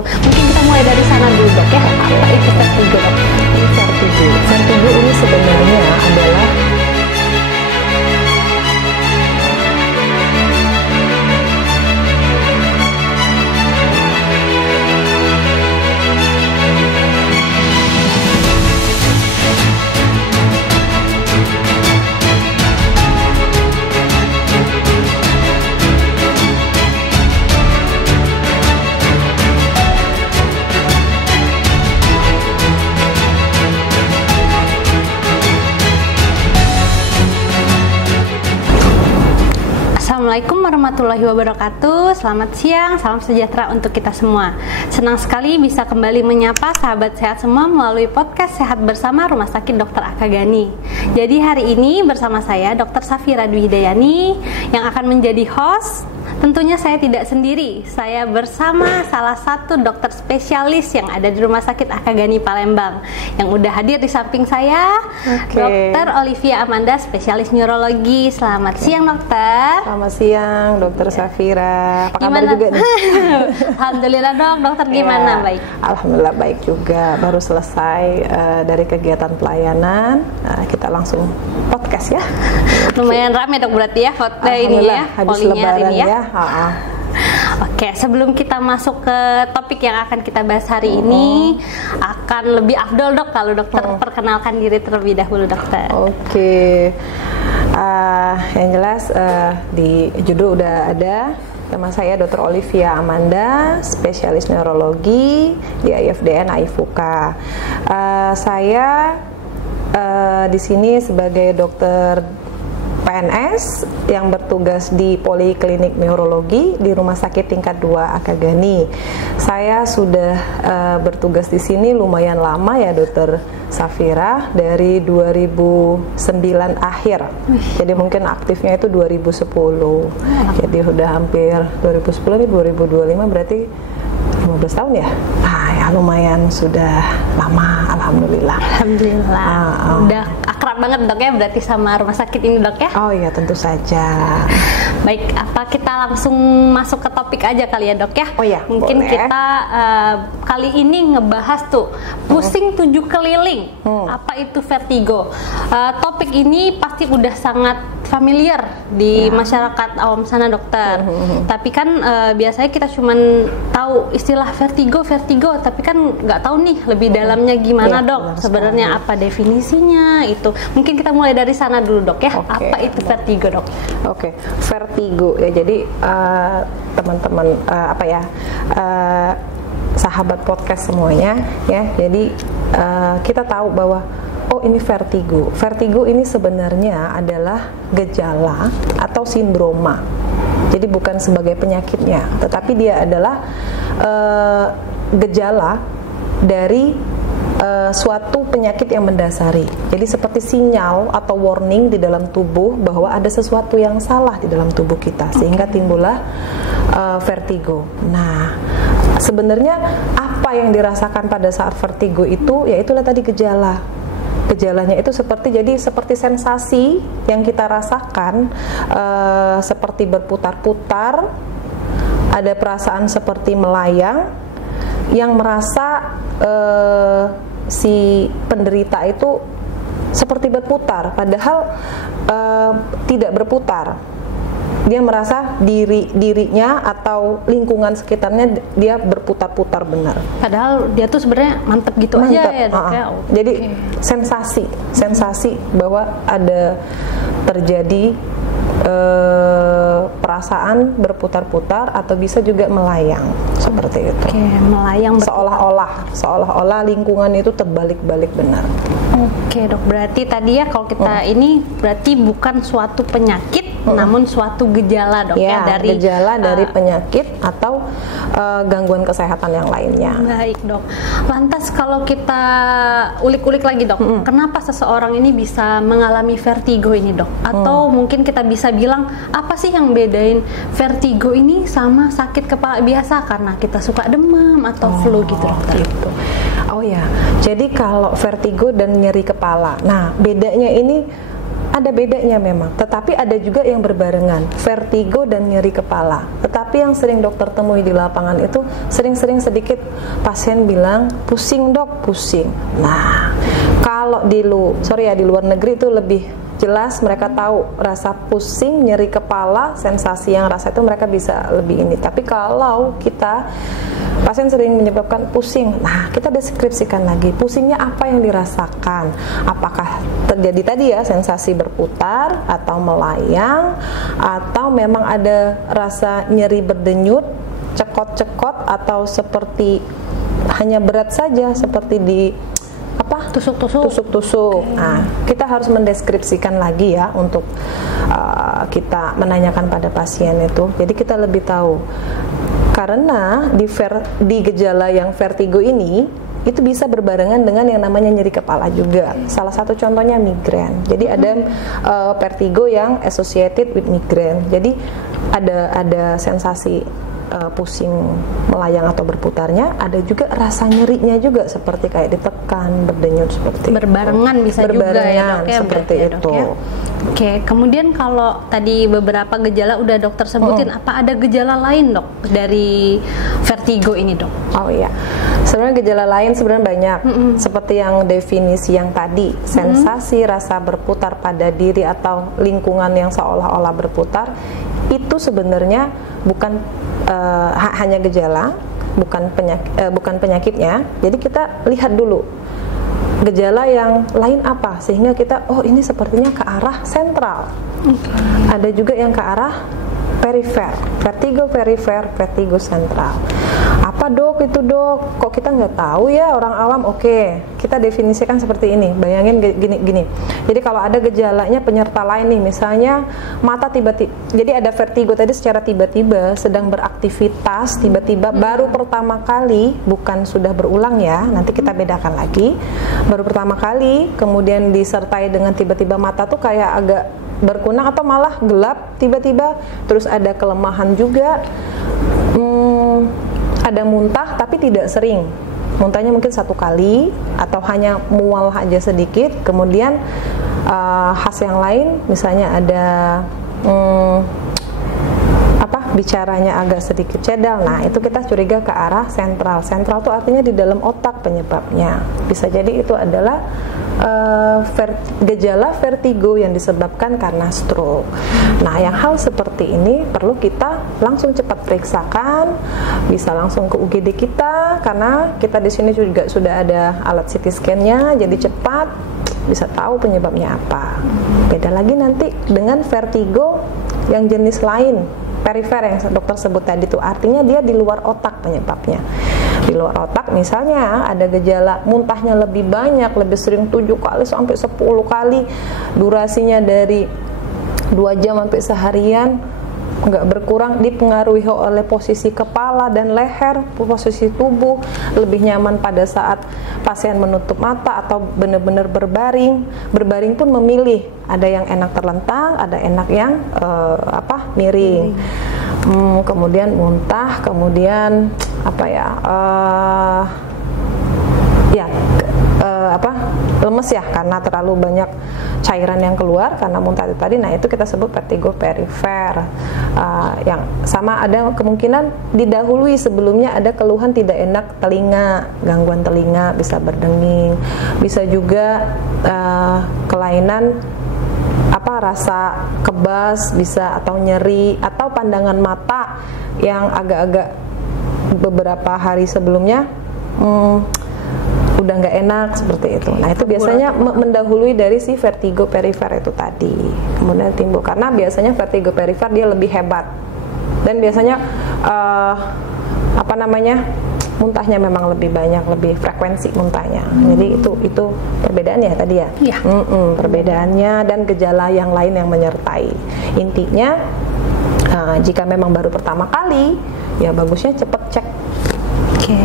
Mungkin kita mulai dari sana dulu dok ya. Apa itu vertigo dok? Vertigo ini sebenarnya adalah Assalamualaikum warahmatullahi wabarakatuh. Selamat siang, salam sejahtera untuk kita semua. Senang sekali bisa kembali menyapa sahabat sehat semua melalui podcast Sehat Bersama Rumah Sakit Dr. Akagani. Jadi hari ini bersama saya Dr. Safira Dwi Hidayani yang akan menjadi host. Tentunya saya tidak sendiri, saya bersama salah satu dokter spesialis yang ada di Rumah Sakit Akagani Palembang yang udah hadir di samping saya, Dr. Olivia Amanda, spesialis neurologi. Selamat siang dokter. Selamat siang Dokter Safira. Apa kabar Gimana? juga nih? Alhamdulillah dok, dokter gimana? Ya, Baik. Alhamdulillah baik juga. Baru selesai dari kegiatan pelayanan. Kita langsung podcast ya. Lumayan rame dok berarti ya foto ini ya, habis polinya hari lebaran ini ya. Oke, sebelum kita masuk ke topik yang akan kita bahas hari ini, akan lebih afdol dok kalau dokter perkenalkan diri terlebih dahulu dokter. Oke. Yang jelas di judul udah ada. Nama saya Dr. Olivia Amanda, spesialis neurologi di IFDN AIFUKA. Saya di sini sebagai dokter PNS yang bertugas di Poliklinik Neurologi di Rumah Sakit Tingkat 2 Akagani. Saya sudah bertugas di sini lumayan lama ya Dokter Safira, dari 2009 akhir. Jadi mungkin aktifnya itu 2010. Jadi udah hampir 2010 ini 2025 berarti 15 tahun ya? Ya lumayan sudah lama, alhamdulillah. Alhamdulillah. Udah akrab banget dok ya berarti sama rumah sakit ini dok ya? Oh iya tentu saja. Baik, apa kita langsung masuk ke topik aja kali ya dok ya? Oh iya, mungkin boleh. kita kali ini ngebahas tuh pusing 7 keliling. Apa itu vertigo? Topik ini pasti udah sangat familiar di masyarakat awam sana dokter. Tapi kan biasanya kita cuman tahu istilah vertigo, tapi kan nggak tahu nih lebih dalamnya gimana dok. Sebenarnya apa definisinya itu? Mungkin kita mulai dari sana dulu dok ya. Apa itu vertigo dok? Oke, vertigo ya. Jadi teman-teman sahabat podcast semuanya ya. Jadi kita tahu bahwa ini vertigo. Vertigo ini sebenarnya adalah gejala atau sindroma. Jadi bukan sebagai penyakitnya, tetapi dia adalah gejala dari suatu penyakit yang mendasari. Jadi seperti sinyal atau warning di dalam tubuh bahwa ada sesuatu yang salah di dalam tubuh kita, sehingga timbullah vertigo. Nah, sebenarnya apa yang dirasakan pada saat vertigo itu, ya itulah tadi gejala. Gejalanya itu seperti sensasi yang kita rasakan, seperti berputar-putar, ada perasaan seperti melayang, yang merasa si penderita itu seperti berputar, padahal tidak berputar. Dia merasa dirinya atau lingkungan sekitarnya dia berputar-putar benar. Padahal dia tuh sebenarnya mantep gitu aja ya dok ya. Jadi sensasi bahwa ada terjadi perasaan berputar-putar atau bisa juga melayang seperti itu. Melayang seolah-olah lingkungan itu terbalik-balik benar. Oke dok, berarti tadi ya kalau kita ini berarti bukan suatu penyakit, namun suatu gejala dok ya, dari gejala dari penyakit atau gangguan kesehatan yang lainnya. Baik dok. Lantas kalau kita ulik-ulik lagi dok, kenapa seseorang ini bisa mengalami vertigo ini dok? Atau mungkin kita bisa bilang apa sih yang bedain vertigo ini sama sakit kepala biasa, karena kita suka demam atau flu gitu dokter? Gitu. Oh ya, jadi kalau vertigo dan nyeri kepala, nah bedanya ini ada bedanya memang, tetapi ada juga yang berbarengan, vertigo dan nyeri kepala. Tetapi yang sering dokter temui di lapangan itu sering-sering sedikit pasien bilang, pusing dok, pusing. Nah, kalau di luar negeri itu lebih jelas, mereka tahu rasa pusing, nyeri kepala, sensasi yang rasa itu mereka bisa lebih ini. Tapi kalau kita, pasien sering menyebabkan pusing, nah kita deskripsikan lagi, pusingnya apa yang dirasakan, apakah terjadi tadi ya sensasi berputar atau melayang, atau memang ada rasa nyeri berdenyut, cekot-cekot, atau seperti hanya berat saja seperti di tusuk-tusuk. Nah, kita harus mendeskripsikan lagi ya untuk kita menanyakan pada pasien itu. Jadi kita lebih tahu. Karena di gejala yang vertigo ini itu bisa berbarengan dengan yang namanya nyeri kepala juga. Salah satu contohnya migrain. Jadi ada vertigo yang associated with migraine. Jadi ada sensasi pusing, melayang atau berputarnya, ada juga rasa nyerinya juga seperti kayak ditekan, berdenyut seperti berbarengan itu. Bisa juga ya dok ya, seperti ya, itu. Dok, ya. Oke, kemudian kalau tadi beberapa gejala udah dokter sebutin, apa ada gejala lain dok dari vertigo ini dok? Oh iya, sebenarnya gejala lain sebenarnya banyak, seperti yang definisi yang tadi, sensasi rasa berputar pada diri atau lingkungan yang seolah-olah berputar, itu sebenarnya bukan hanya gejala, bukan penyakitnya. Jadi kita lihat dulu gejala yang lain apa, sehingga kita ini sepertinya ke arah sentral. Ada juga yang ke arah perifer, vertigo perifer, vertigo sentral. Apa dok itu dok? Kok kita nggak tahu ya orang awam? Oke, kita definisikan seperti ini. Bayangin gini. Jadi kalau ada gejalanya penyerta lain nih, misalnya mata tiba-tiba, jadi ada vertigo tadi secara tiba-tiba sedang beraktivitas, tiba-tiba baru pertama kali, bukan sudah berulang ya. Nanti kita bedakan lagi. Baru pertama kali, kemudian disertai dengan tiba-tiba mata tuh kayak agak berkunang atau malah gelap tiba-tiba, terus ada kelemahan juga, ada muntah tapi tidak sering, muntahnya mungkin 1 kali atau hanya mual aja sedikit, kemudian khas yang lain misalnya ada bicaranya agak sedikit cedal. Nah, itu kita curiga ke arah sentral. Sentral itu artinya di dalam otak penyebabnya. Bisa jadi itu adalah gejala vertigo yang disebabkan karena stroke. Nah, yang hal seperti ini perlu kita langsung cepat periksakan, bisa langsung ke UGD kita, karena kita di sini juga sudah ada alat CT scan-nya, jadi cepat bisa tahu penyebabnya apa. Beda lagi nanti dengan vertigo yang jenis lain, perifer yang dokter sebut tadi itu, artinya dia di luar otak penyebabnya. Di luar otak misalnya ada gejala muntahnya lebih banyak, lebih sering 7 kali sampai 10 kali, durasinya dari 2 jam sampai seharian, nggak berkurang, dipengaruhi oleh posisi kepala dan leher, posisi tubuh, lebih nyaman pada saat pasien menutup mata atau benar-benar berbaring. Berbaring pun memilih, ada yang enak terlentang, ada enak yang miring. Kemudian muntah, kemudian lemes ya karena terlalu banyak cairan yang keluar karena muntah itu tadi. Nah, itu kita sebut vertigo perifer. Yang sama ada kemungkinan didahului sebelumnya ada keluhan tidak enak telinga, gangguan telinga, bisa berdenging, bisa juga kelainan rasa kebas bisa, atau nyeri, atau pandangan mata yang agak-agak beberapa hari sebelumnya udah nggak enak seperti itu. Nah, itu biasanya mendahului dari si vertigo perifer itu tadi. Kemudian timbul karena biasanya vertigo perifer dia lebih hebat dan biasanya muntahnya memang lebih banyak, lebih frekuensi muntahnya. Jadi itu perbedaannya tadi ya. Iya. Perbedaannya dan gejala yang lain yang menyertai. Intinya jika memang baru pertama kali, ya bagusnya cepet cek. Oke.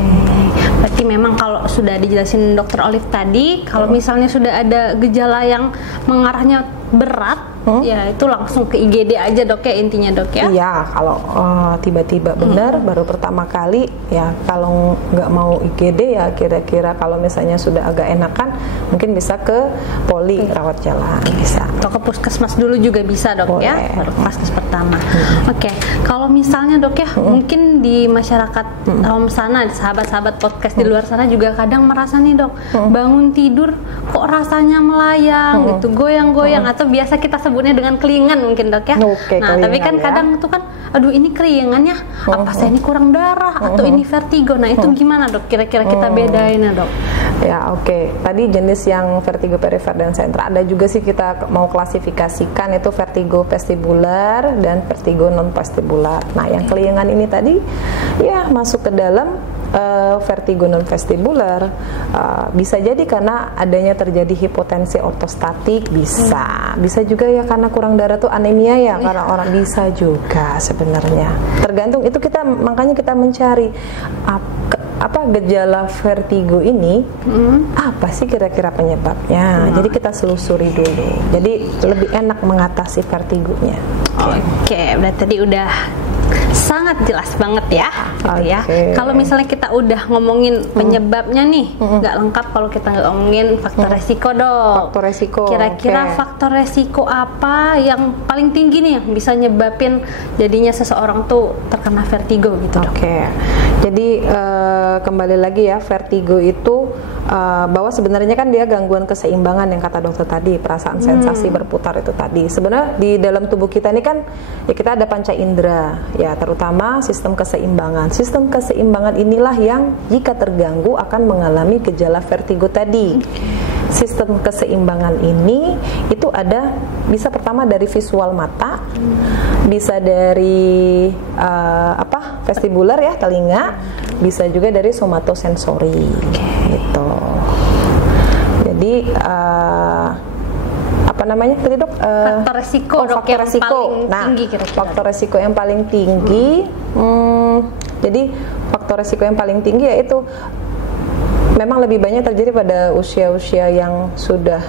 Berarti memang kalau sudah dijelasin Dokter Olive tadi, kalau misalnya sudah ada gejala yang mengarahnya berat, ya itu langsung ke IGD aja dok ya intinya dok ya? Iya, kalau tiba-tiba benar baru pertama kali ya, kalau nggak mau IGD ya kira-kira kalau misalnya sudah agak enakan mungkin bisa ke poli rawat jalan, bisa. Atau ke puskesmas dulu juga bisa dok. Boleh. Ya, baru puskesmas pertama. Oke, kalau misalnya dok ya mungkin di masyarakat sana, sahabat-sahabat podcast di luar sana juga kadang merasa nih dok, bangun tidur kok rasanya melayang gitu, goyang-goyang, atau biasa kita sebutnya dengan kelingan mungkin dok ya. Nah tapi kan kadang tuh kan, aduh ini kelingannya apa saya ini kurang darah atau ini vertigo. Nah itu gimana dok? Kira-kira kita bedain ya dok? Ya oke. Tadi jenis yang vertigo perifer dan sentral, ada juga sih kita mau klasifikasikan itu vertigo vestibular dan vertigo non vestibular. Nah yang kelingan ini tadi ya masuk ke dalam vertigo non vestibular, bisa jadi karena adanya terjadi hipotensi ortostatik, bisa juga ya karena kurang darah tuh anemia ya, karena orang bisa juga sebenarnya, tergantung itu kita, makanya kita mencari apa gejala vertigo ini, apa sih kira-kira penyebabnya. Jadi kita selusuri dulu, jadi lebih enak mengatasi vertigonya. Oke, berarti tadi udah sangat jelas banget ya, gitu ya. Kalau misalnya kita udah ngomongin penyebabnya nih, nggak lengkap kalau kita nggak ngomongin faktor resiko dok. Faktor resiko. Kira-kira faktor resiko apa yang paling tinggi nih yang bisa nyebabin jadinya seseorang tuh terkena vertigo gitu dok? Jadi kembali lagi ya, vertigo itu bahwa sebenarnya kan dia gangguan keseimbangan yang kata dokter tadi, perasaan sensasi berputar itu tadi. Sebenarnya di dalam tubuh kita ini kan ya kita ada panca indera ya, terutama sistem keseimbangan. Sistem keseimbangan inilah yang jika terganggu akan mengalami gejala vertigo tadi. Sistem keseimbangan ini itu ada, bisa pertama dari visual mata, bisa dari vestibular ya, telinga, bisa juga dari somatosensori gitu. Jadi apa namanya tadi dok? Faktor resiko dok, faktor resiko. Paling tinggi kira-kira. Faktor resiko yang paling tinggi, jadi faktor resiko yang paling tinggi yaitu memang lebih banyak terjadi pada usia-usia yang sudah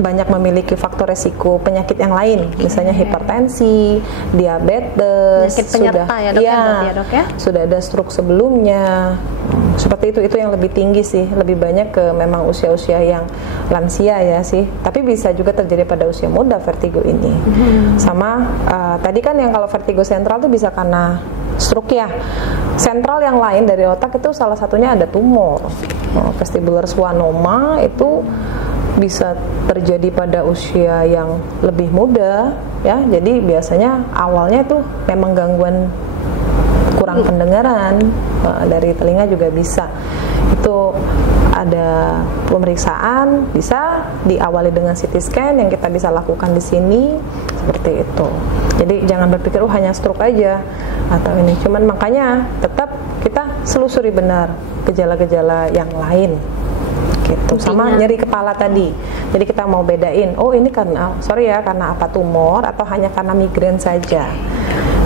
banyak memiliki faktor resiko penyakit yang lain, misalnya hipertensi, diabetes, penyakit penyerta ya dok, dok ya? Sudah ada stroke sebelumnya, seperti itu yang lebih tinggi sih, lebih banyak ke memang usia-usia yang lansia ya sih, tapi bisa juga terjadi pada usia muda vertigo ini. Sama tadi kan yang kalau vertigo sentral tuh bisa karena stroke ya. Sentral yang lain dari otak itu salah satunya ada tumor, vestibular schwannoma itu bisa terjadi pada usia yang lebih muda ya. Jadi biasanya awalnya itu memang gangguan kurang pendengaran, dari telinga juga bisa. Itu ada pemeriksaan, bisa diawali dengan CT scan yang kita bisa lakukan di sini, seperti itu. Jadi jangan berpikir hanya stroke aja atau ini, cuman makanya tetap kita selusuri benar gejala-gejala yang lain gitu. Sama nyeri kepala tadi, jadi kita mau bedain, oh ini karena karena apa, tumor atau hanya karena migrain saja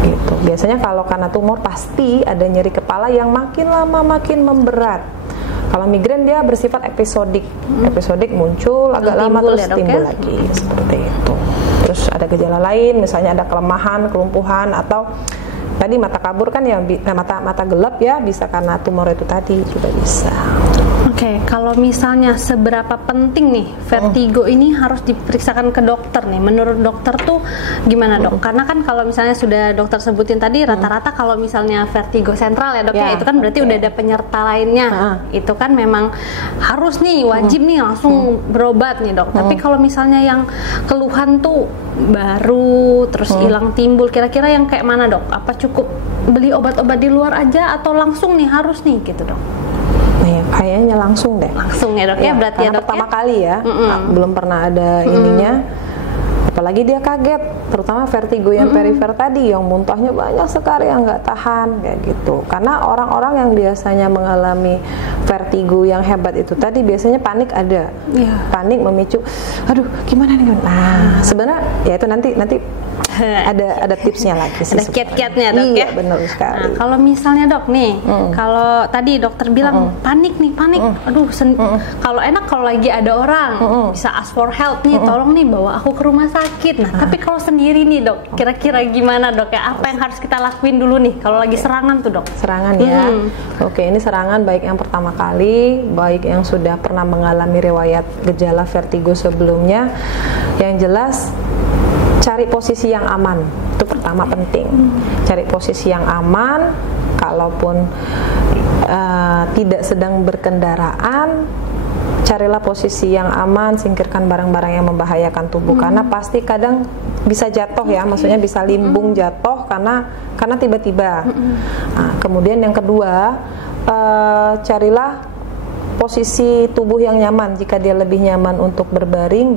gitu. Biasanya kalau karena tumor pasti ada nyeri kepala yang makin lama makin memberat. Kalau migrain dia bersifat episodik, muncul agak lama terus timbul lagi, seperti itu. Terus ada gejala lain, misalnya ada kelemahan, kelumpuhan, atau tadi mata kabur kan ya, mata gelap ya, bisa karena tumor itu tadi juga bisa. Oke, kalau misalnya seberapa penting nih vertigo ini harus diperiksakan ke dokter nih? Menurut dokter tuh gimana dok? Karena kan kalau misalnya sudah dokter sebutin tadi rata-rata kalau misalnya vertigo sentral ya dok ya, itu kan berarti udah ada penyerta lainnya. Itu kan memang harus nih, wajib nih langsung berobat nih dok. Tapi kalau misalnya yang keluhan tuh baru terus hilang timbul, kira-kira yang kayak mana dok? Apa cukup beli obat-obat di luar aja atau langsung nih harus nih gitu dok? Nah, kayaknya langsung deh. Langsung ya dok ya, berarti ya dok pertama kali ya, belum pernah ada ininya. Apalagi dia kaget, terutama vertigo yang perifer tadi, yang muntahnya banyak sekali, yang nggak tahan kayak gitu. Karena orang-orang yang biasanya mengalami vertigo yang hebat itu tadi biasanya panik ada, panik memicu, aduh gimana nih? Nah sebenarnya ya itu nanti ada tipsnya lagi sih. Ada kiat-kiatnya dok iya, ya. Benar sekali. Nah, kalau misalnya dok nih, kalau tadi dokter bilang panik, aduh, kalau enak kalau lagi ada orang bisa ask for help nih, tolong nih bawa aku ke rumah sakit. Nah, tapi kalau sendiri nih dok, kira-kira gimana dok ya? Apa yang harus kita lakuin dulu nih kalau lagi serangan tuh dok? Serangan ya. Oke, ini serangan baik yang pertama kali, baik yang sudah pernah mengalami riwayat gejala vertigo sebelumnya. Yang jelas cari posisi yang aman, itu pertama penting. Cari posisi yang aman, kalaupun tidak sedang berkendaraan, carilah posisi yang aman, singkirkan barang-barang yang membahayakan tubuh, karena pasti kadang bisa jatuh ya, maksudnya bisa limbung jatuh karena tiba-tiba. Nah, kemudian yang kedua, carilah posisi tubuh yang nyaman. Jika dia lebih nyaman untuk berbaring,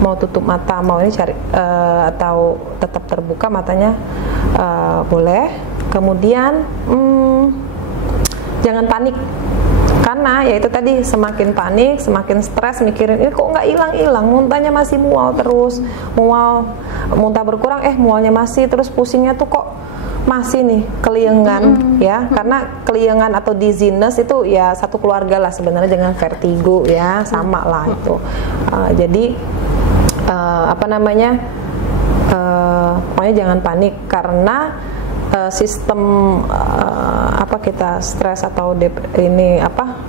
mau tutup mata, mau ini cari atau tetap terbuka matanya, boleh. Kemudian jangan panik, karena ya itu tadi, semakin panik, semakin stres mikirin ini kok nggak hilang-hilang, muntahnya masih mual terus, muntah berkurang, mualnya masih, terus pusingnya tuh kok masih nih, keliengan ya, karena keliengan atau dizziness itu ya satu keluarga lah sebenarnya dengan vertigo ya, sama lah itu. Jadi pokoknya jangan panik, karena sistem kita stres atau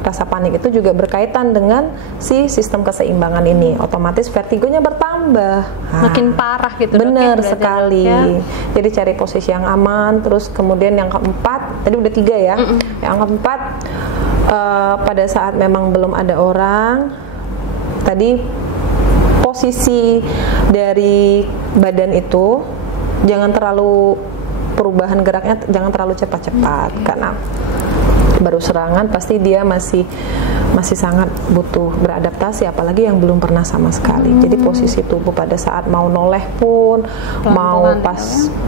rasa panik itu juga berkaitan dengan si sistem keseimbangan ini, otomatis vertigonya bertambah, makin parah gitu. Benar sekali ya. Jadi cari posisi yang aman. Terus kemudian yang keempat, tadi udah 3 ya. Yang keempat, pada saat memang belum ada orang, tadi posisi dari badan itu jangan terlalu, perubahan geraknya jangan terlalu cepat-cepat, karena baru serangan pasti dia masih sangat butuh beradaptasi, apalagi yang belum pernah sama sekali. Jadi posisi tubuh pada saat mau noleh pun, mau pas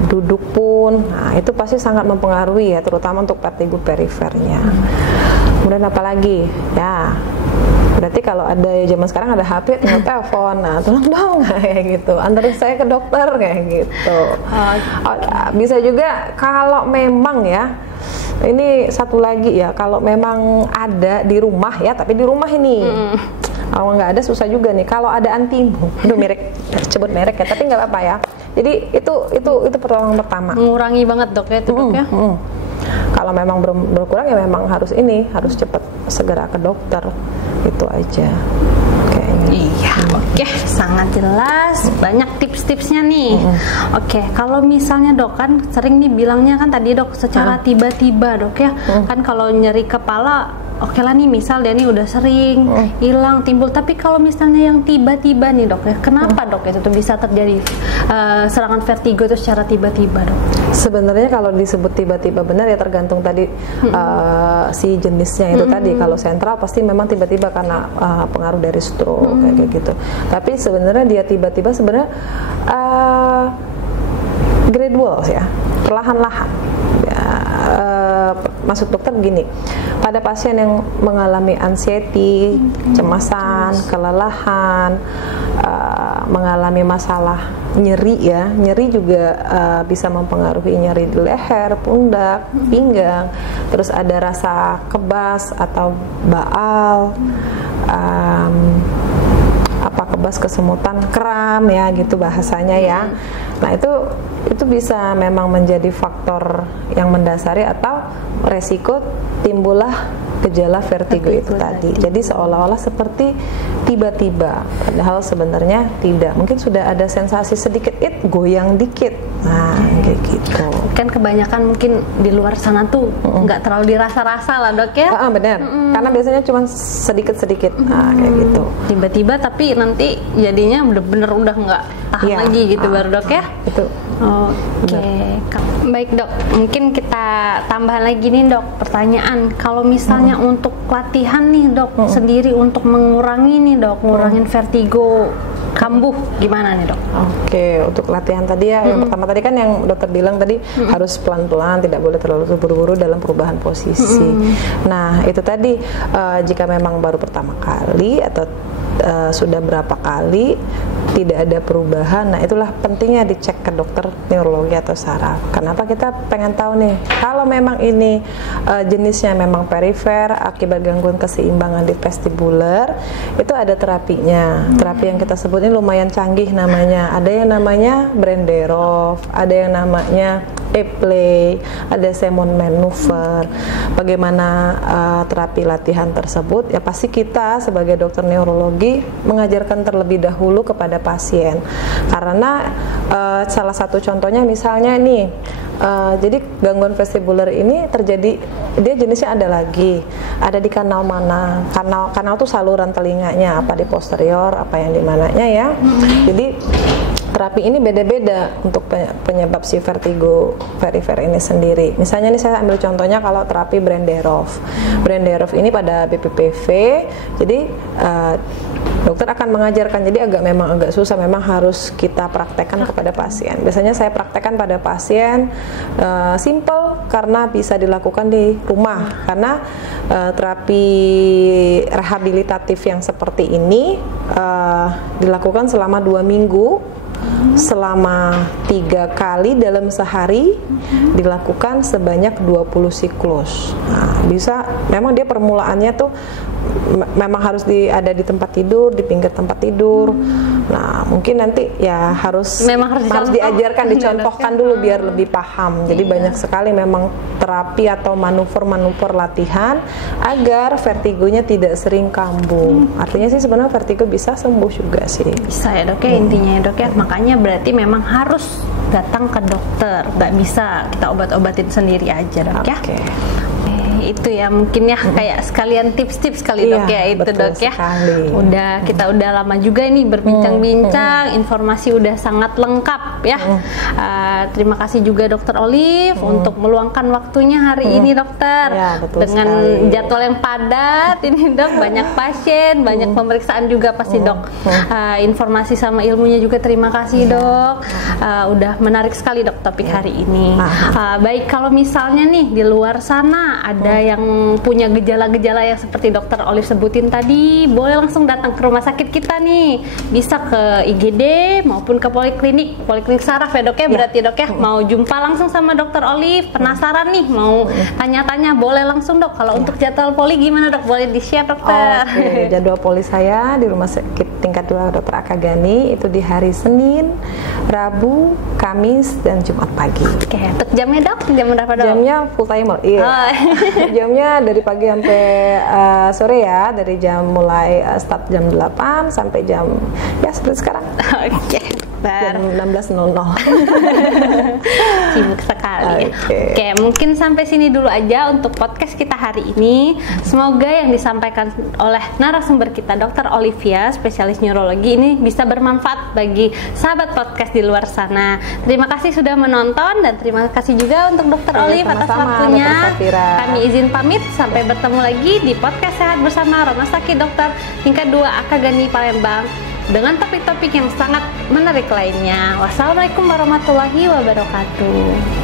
duduk pun, nah itu pasti sangat mempengaruhi ya, terutama untuk vertigo perifernya. Kemudian apa lagi ya, berarti kalau ada zaman sekarang ada HP, tinggal telepon, nah tolong dong kayak gitu, antarin saya ke dokter kayak gitu. Bisa juga kalau memang ya, ini satu lagi ya, kalau memang ada di rumah ya, tapi di rumah ini kalau nggak ada susah juga nih. Kalau ada Antimo, sebut merek ya, tapi nggak apa-apa ya. Jadi itu pertolongan pertama. Mengurangi banget dok ya, itu dok ya. Kalau memang belum berkurang ya memang harus cepat segera ke dokter, itu aja kayaknya. Iya, oke, sangat jelas, banyak tips-tipsnya nih. Oke, kalau misalnya dok, kan sering nih bilangnya kan tadi dok secara tiba-tiba dok ya, kan kalau nyeri kepala oke lah nih, misal dia nih udah sering hilang timbul, tapi kalau misalnya yang tiba-tiba nih dok ya, kenapa dok itu tuh bisa terjadi serangan vertigo itu secara tiba-tiba dok? Sebenarnya kalau disebut tiba-tiba benar ya tergantung tadi si jenisnya itu tadi. Kalau sentral pasti memang tiba-tiba karena pengaruh dari stroke kayak gitu. Tapi sebenarnya dia tiba-tiba sebenarnya gradual ya, perlahan-lahan. Maksud dokter begini, pada pasien yang mengalami anxiety, cemasan, kelelahan, mengalami masalah nyeri ya, nyeri juga bisa mempengaruhi nyeri di leher, pundak, pinggang, terus ada rasa kebas atau baal, kebas, kesemutan, kram ya gitu bahasanya ya. Nah itu bisa memang menjadi faktor yang mendasari atau resiko timbullah gejala vertigo itu tadi. Jadi seolah-olah seperti tiba-tiba, padahal sebenarnya tidak. Mungkin sudah ada sensasi sedikit, goyang dikit. Nah, kayak gitu. Kan kebanyakan mungkin di luar sana tuh nggak terlalu dirasa-rasa lah dok ya. Benar. Karena biasanya cuma sedikit-sedikit. Nah, kayak gitu. Tiba-tiba tapi nanti jadinya bener-bener udah nggak tahan lagi gitu baru dok ya. Itu. Oke. Baik dok, mungkin kita tambah lagi nih dok pertanyaan. Kalau misalnya untuk latihan nih dok sendiri untuk mengurangi nih dok, ngurangin vertigo kambuh gimana nih dok? Oke, untuk latihan tadi ya, yang pertama tadi kan yang dokter bilang tadi harus pelan-pelan, tidak boleh terlalu buru-buru dalam perubahan posisi. Nah itu tadi jika memang baru pertama kali atau sudah berapa kali tidak ada perubahan, nah itulah pentingnya dicek ke dokter neurologi atau saraf. Kenapa kita pengen tahu nih, kalau memang ini jenisnya memang perifer akibat gangguan keseimbangan di vestibular, itu ada terapinya. Terapi yang kita sebut ini lumayan canggih namanya. Ada yang namanya Brenderov, ada yang namanya E-play, ada Simon maneuver. Bagaimana terapi latihan tersebut? Ya pasti kita sebagai dokter neurologi mengajarkan terlebih dahulu kepada pasien. Karena salah satu contohnya misalnya nih, jadi gangguan vestibular ini terjadi, dia jenisnya ada di kanal mana? Kanal tuh saluran telinganya, apa di posterior, apa yang di mananya ya. Jadi terapi ini beda-beda untuk penyebab si vertigo perifer ini sendiri. Misalnya nih saya ambil contohnya kalau terapi Brenderov. Brenderov ini pada BPPV, jadi dokter akan mengajarkan, jadi memang agak susah, memang harus kita praktekkan kepada pasien. Biasanya saya praktekkan pada pasien simple karena bisa dilakukan di rumah, karena terapi rehabilitatif yang seperti ini dilakukan selama 2 minggu, selama 3 kali dalam sehari, dilakukan sebanyak 20 siklus. Nah, bisa, memang dia permulaannya tuh memang harus ada di tempat tidur, di pinggir tempat tidur. Nah, mungkin nanti ya harus diajarkan, dicontohkan dulu biar lebih paham. Jadi banyak sekali memang terapi atau manuver-manuver latihan agar vertigonya tidak sering kambuh. Artinya sih sebenarnya vertigo bisa sembuh juga sih. Bisa ya dok ya, intinya ya dok ya. Makanya berarti memang harus datang ke dokter, nggak bisa kita obat-obatin sendiri aja dok ya. Itu ya mungkin ya kayak sekalian tips-tips kali dok ya, itu dok ya. Kita udah lama juga ini berbincang-bincang, informasi udah sangat lengkap ya. Terima kasih juga dokter Olive untuk meluangkan waktunya hari ini dokter, dengan jadwal yang padat ini dok, banyak pasien, banyak pemeriksaan juga pasti dok. Informasi sama ilmunya juga terima kasih dok. Udah menarik sekali dok topik hari ini. Baik, kalau misalnya nih di luar sana ada yang punya gejala-gejala yang seperti dokter Olive sebutin tadi, boleh langsung datang ke rumah sakit kita nih, bisa ke IGD maupun ke poliklinik saraf ya dok ya, berarti dok ya. Mau jumpa langsung sama dokter Olive, penasaran nih mau tanya-tanya, boleh langsung dok. Kalau untuk jadwal poli gimana dok, boleh di-share dokter? Jadwal poli saya di rumah sakit tingkat 2 Dr. Akagani itu di hari Senin, Rabu, Kamis, dan Jumat pagi. Untuk jamnya dok, jam berapa dok? Jamnya full timer, jamnya dari pagi sampai sore ya, dari jam mulai start jam 8 sampai jam ya seperti sekarang. Jam 16.00. Sibuk sekali. Oke, mungkin sampai sini dulu aja untuk podcast kita hari ini. Semoga yang disampaikan oleh narasumber kita Dr. Olivia, spesialis neurologi ini bisa bermanfaat bagi sahabat podcast di luar sana. Terima kasih sudah menonton dan terima kasih juga untuk Dr. Olive atas waktunya. Kami izin pamit, sampai bertemu lagi di podcast Sehat Bersama Rumah Sakit Dr. Tingkat 2 Akagani Palembang dengan topik-topik yang sangat menarik lainnya. Wassalamualaikum warahmatullahi wabarakatuh.